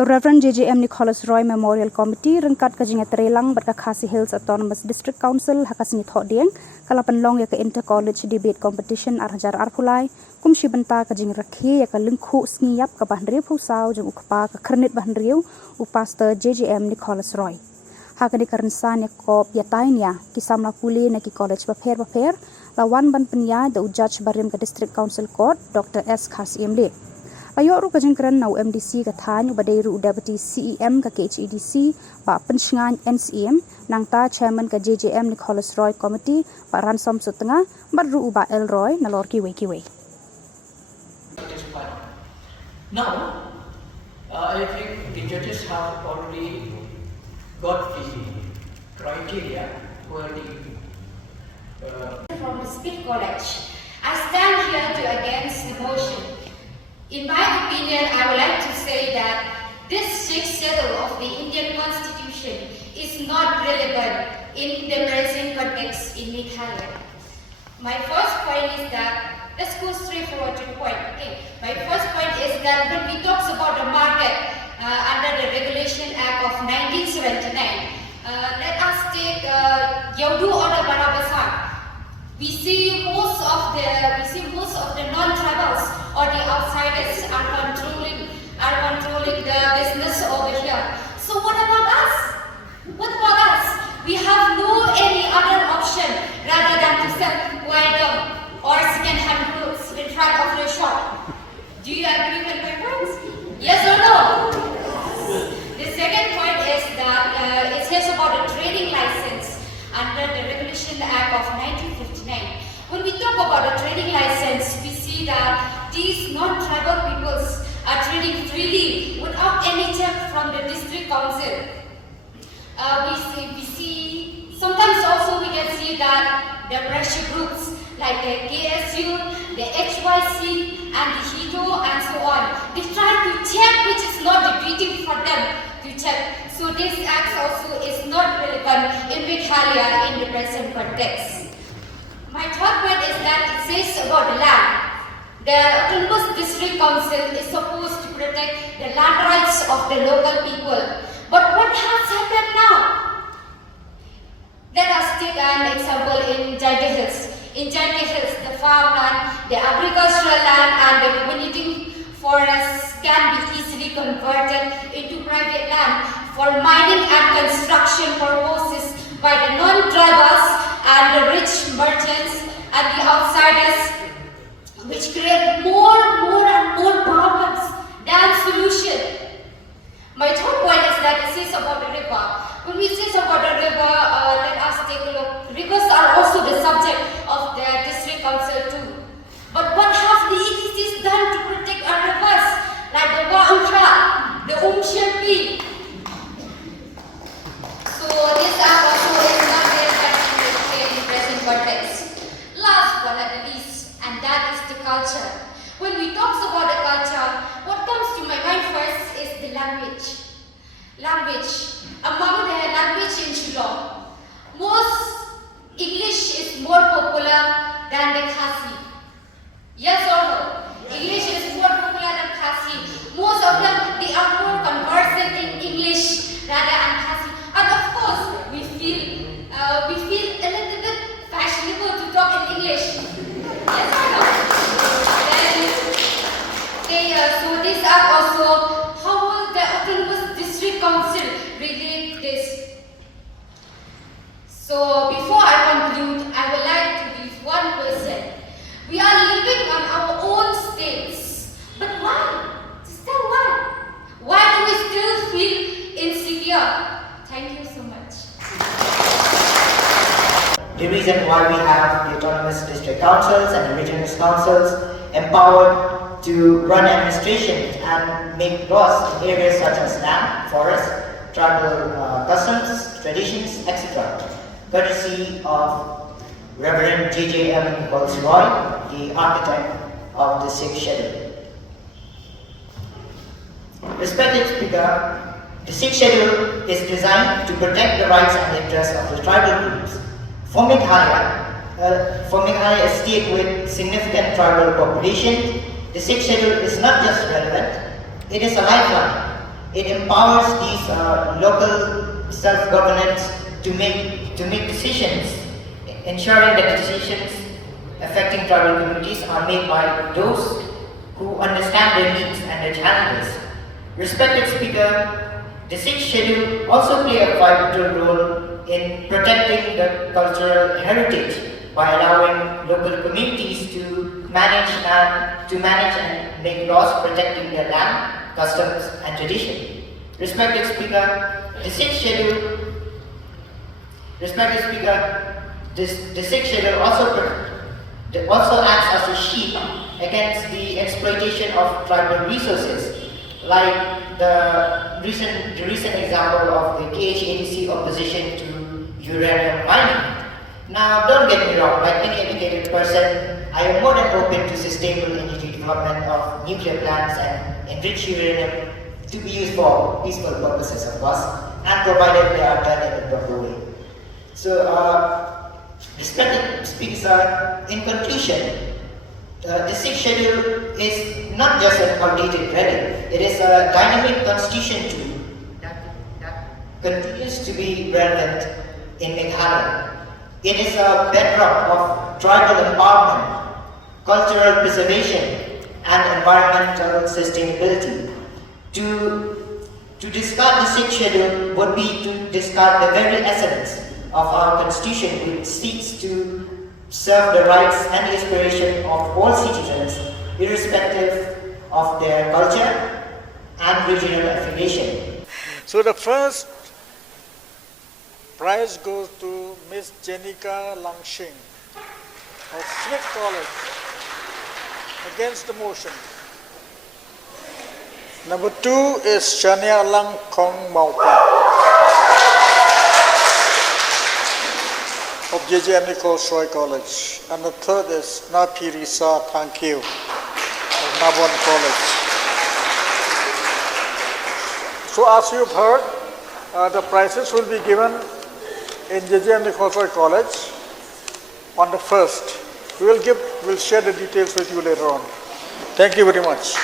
Reverend JJM Nicholas Roy Memorial Committee rengkat ka jinga Trelang bat ka Khasi Hills Autonomous District Council hakasini thodieng kalapan long ya ka inter college debate competition arhajar arpulai kumshi benta ka jing Rkhie ya ka lengkhu sngiap ka bahnriu phusau jeng ukpa ka khrnit bahnriu u pastor JJM Nicholas Roy hakani karensan ya kop Iatai nia ki Samla Pule na ki college paper lawan ban penya da judge barim ka district council court Dr. S Khasi MD Ayo ru kajeng keren nau MDC ka thanyu badai ru deputy CEM ka KHEDC ba pensngan NCM nang ta chairman ka JJM Nicholas Roy committee ba ransom sutengah bar ru ba El Roy nalor kiwe. Now, I think the judges have already got the criteria for the from the Tbit College. I stand here to against the motion. In my opinion, I would like to say that this sixth schedule of the Indian Constitution is not relevant in the present context in Meghalaya. My first point is that, let's go straight forward to the point. Okay. My first point is that when we talk about the market under the Regulation Act of 1979, let us take Yaudu order Barabasar. We see most of the non-tribals or the outsiders are controlling the business over here. So what about us? What about us? We have no any other option rather than to sell item or second-hand goods in front of your shop. Do you agree with my points? Yes or no? The second point is that it says about the trading license under the Regulation Act of 1959. When we talk about the trading license, we see that these non-tribal peoples are trading freely without any check from the district council. We see sometimes also we can see that the pressure groups like the KSU, the HYC, and the HITO, and so on. They try to check which is not the duty for them to check. So this act also is not relevant in Meghalaya in the present context. My third point is that it says about the land. The Autonomous District Council is supposed to protect the land rights of the local people. But what has happened now? Let us take an example in Iatai Hills. In Iatai Hills, the farmland, the agricultural land, and the community forests can be easily converted into private land for mining and construction purposes by the non-tribals and the rich merchants and the outsiders, which create more and more problems than solution. My third point is that it says about the river. When we say about the river, let us take a look. Rivers are also the subject of the district council too. But what have the EDCs done to protect our rivers, like the Wa'angkra, the Umsherpi? So this act also is not relevant in the present context. Last but not the least, and that is the culture. When we talk about the culture, what comes to my mind first is the language. Among the language in Shillong, most English is more popular than the Khasi. Yes or no? English is more popular than Khasi. Most of them, they are more conversant in English rather than Khasi. And of course, we feel a little bit fashionable to talk in English. Yes or no? So these are also, how will the Autonomous District Council relate this? So before I conclude, I would like to leave one question. We are living on our own states, but why? Just tell why. Why do we still feel insecure? Thank you so much. The reason why we have the autonomous district councils and the regional councils empowered to run administration and make laws in areas such as land, forest, tribal customs, traditions, etc. Courtesy of Reverend JJM Nicholas Roy, the architect of the 6th schedule. Respected Speaker, the 6th schedule is designed to protect the rights and interests of the tribal groups. For Meghalaya, a state with significant tribal population, the 6th schedule is not just relevant, it is a lifeline. It empowers these local self-governance to make decisions, ensuring that decisions affecting tribal communities are made by those who understand their needs and their challenges. Respected Speaker, the 6th schedule also plays a vital role in protecting the cultural heritage by allowing local communities to manage and make laws protecting their land, customs and tradition. Respected Speaker, the 6th schedule also acts as a shield against the exploitation of tribal resources, like the recent example of the KHADC opposition to uranium mining. Now, don't get me wrong, like any educated person, I am more than open to sustainable energy development of nuclear plants and enriched uranium to be used for peaceful purposes, of course, and provided they are done in a proper way. So, respected Speaker, in conclusion, the 6th schedule is not just an outdated relic, it is a dynamic constitution tool that continues to be relevant in Meghalaya. It is a bedrock of tribal empowerment, cultural preservation, and environmental sustainability. To discard the 6th schedule would be to discard the very essence of our constitution, which seeks to serve the rights and the aspiration of all citizens, irrespective of their culture and regional affiliation. So the first prize goes to Miss Jenica Langshing of Smith College against the motion. Number 2 is Shania Lang Kong Maupa of JJ Nichols Roy College, and the 3rd is Napi Risa Thankyu of Nabon College. So as you've heard, the prizes will be given in JJ Nichols Roy College on the 1st. We'll share the details with you later on. Thank you very much.